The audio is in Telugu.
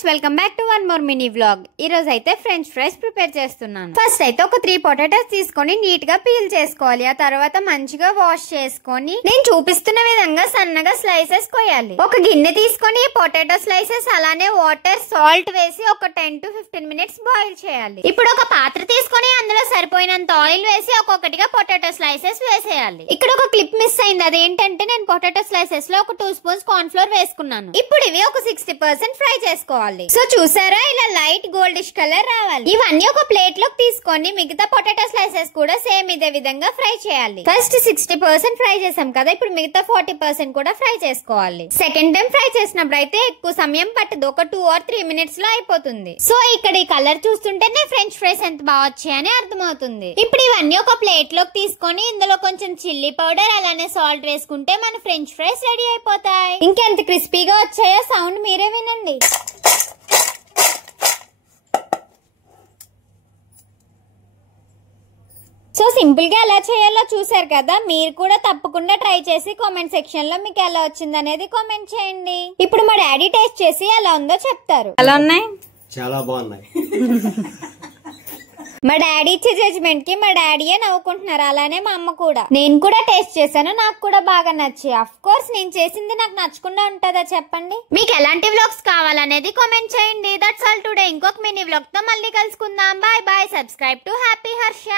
Guys, welcome back to one more mini vlog. ఈ రోజు అయితే ఫ్రెంచ్ ఫ్రైస్ ప్రిపేర్ చేస్తున్నాను. ఫస్ట్ అయితే ఒక 3 పొటాటోస్ తీసుకొని నీట్ గా పీల్ చేసుకోవాలి. ఆ తర్వాత మంచిగా వాష్ చేసుకొని నేను చూపిస్తున్న విధంగా సన్నగా స్లైసెస్ కోయాలి. ఒక గిన్నె తీసుకొని పొటాటో స్లైసెస్ అలానే వాటర్, సాల్ట్ వేసి ఒక 10 to 15 మినిట్స్ బాయిల్ చేయాలి. ఇప్పుడు ఒక పాత్ర తీసుకొని అందులో సరిపోయినంత ఆయిల్ వేసి ఒక్కొక్కటిగా పొటాటో స్లైసెస్ వేసేయాలి. ఇక్కడ ఒక క్లిప్ మిస్ అయింది. అదేంటంటే నేను పొటాటో స్లైసెస్ లో ఒక 2 స్పూన్స్ కార్న్ ఫ్లోర్ వేసుకున్నాను. ఇప్పుడు ఇవి ఒక 60% ఫ్రై చేసుకోవాలి. సో చూసారా, ఇలా లైట్ గోల్డిష్ కలర్ రావాలి. ఇవన్నీ ఒక ప్లేట్ లోకి తీసుకొని మిగతా పొటాటో స్లైసెస్ కూడా సేమ్ ఇదే విధంగా ఫ్రై చేయాలి. ఫస్ట్ 60% ఫ్రై చేసాం కదా, ఇప్పుడు మిగతా 40% కూడా ఫ్రై చేసుకోవాలి. సెకండ్ టైం ఫ్రై చేసినప్పుడు అయితే ఎక్కువ సమయం పట్టదు, ఒక 2 or 3 మినిట్స్ లో అయిపోతుంది. సో ఇక్కడ ఈ కలర్ చూస్తుంటేనే ఫ్రెంచ్ ఫ్రైస్ ఎంత బాగా వచ్చాయని అర్థమవుతుంది. ఇప్పుడు ఇవన్నీ ఒక ప్లేట్ లోకి తీసుకొని ఇందులో కొంచెం చిల్లీ పౌడర్ అలానే సాల్ట్ వేసుకుంటే మన ఫ్రెంచ్ ఫ్రైస్ రెడీ అయిపోతాయి. ఇంకెంత క్రిస్పీగా వచ్చాయో సౌండ్ మీరే వినండి. సో సింపుల్ గా ఎలా చేయాలో చూసారు కదా. మీరు కూడా తప్పకుండా ట్రై చేసి కామెంట్ సెక్షన్ లో మీకు ఎలా వచ్చింది అనేది కామెంట్ చేయండి. ఇప్పుడు మా డాడీ టేస్ట్ చేసి ఎలా ఉందో చెప్తారు. ఎలా ఉన్నాయి? చాలా బాగున్నాయి. మా డాడీ ఇచ్చే జడ్జ్మెంట్ కి మా డాడీయే నవ్వుకుంటున్నారు, అలానే మా అమ్మ కూడా. నేను కూడా టేస్ట్ చేశాను, నాకు కూడా బాగా నచ్చాయి. అఫ్ కోర్స్ నేను చేసింది నాకు నచ్చకుండా ఉంటుందా చెప్పండి? మీకు ఎలాంటి వ్లాగ్స్ కావాలనేది కామెంట్ చేయండి. That's all today. ఇంకొక మినీ వ్లాగ్ తో మళ్ళీ కలుసుకుందాం. Bye bye. Subscribe to happy Harsha.